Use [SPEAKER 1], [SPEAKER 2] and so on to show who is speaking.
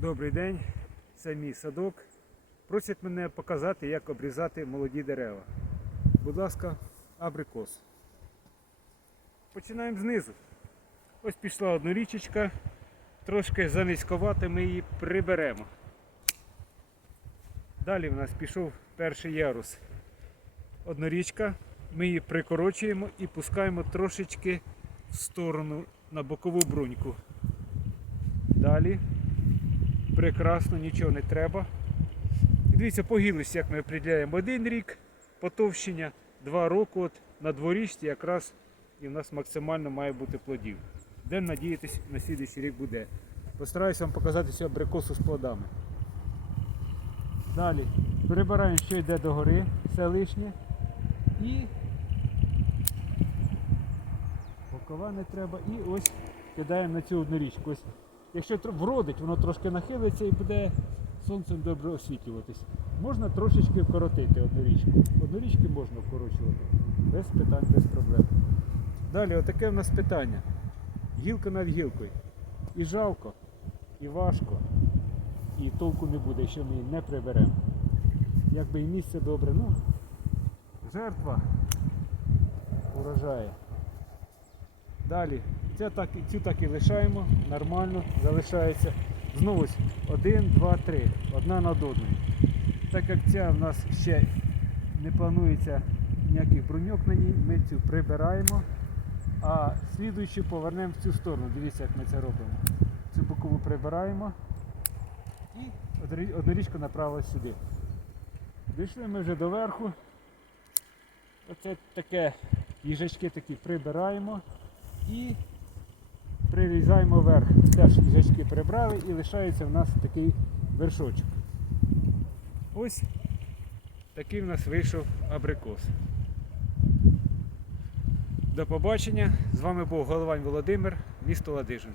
[SPEAKER 1] Добрий день, це мій садок. Просять мене показати, як обрізати молоді дерева. Будь ласка, абрикос. Починаємо знизу. Ось пішла однорічечка, трошки занизьковато ми її приберемо. Далі в нас пішов перший ярус. Однорічка, ми її прикорочуємо і пускаємо трошечки в сторону на бокову бруньку. Далі прекрасно, нічого не треба. І дивіться, по гілочці, як ми определяємо один рік потовщення, два роки от на дворічці якраз і в нас максимально має бути плодів. Де надіятись на слідуючий рік буде. Постараюся вам показати цю абрикосу з плодами. Далі прибираємо, що йде догори, все лишнє. І бокова не треба. І ось кидаємо на цю однорічку. Ось Якщо вродить, воно трошки нахилиться і буде сонцем добре освітлюватись. Можна трошечки вкоротити однорічку. Однорічки можна вкорочувати. Без питань, без проблем. Далі, отаке в нас питання. Гілка над гілкою. І жалко, і важко, і толку не буде, якщо ми її не приберемо. Якби і місце добре, ну, жертва урожає. Далі, це так, цю так і лишаємо, нормально, залишається. Знову ось один, два, три, одна над одною. Так як ця в нас ще не планується ніяких бруньок на ній, ми цю прибираємо, а слідуючу повернемо в цю сторону. Дивіться, як ми це робимо. Цю бокову прибираємо і одри- однорічку направили сюди. Дійшли ми вже до верху. Оце таке їжачки такі прибираємо і прирізаємо вверх. Теж їжачки прибрали і лишається в нас такий вершочок. Ось такий в нас вийшов абрикос. До побачення. З вами був Головань Володимир, місто Ладижин.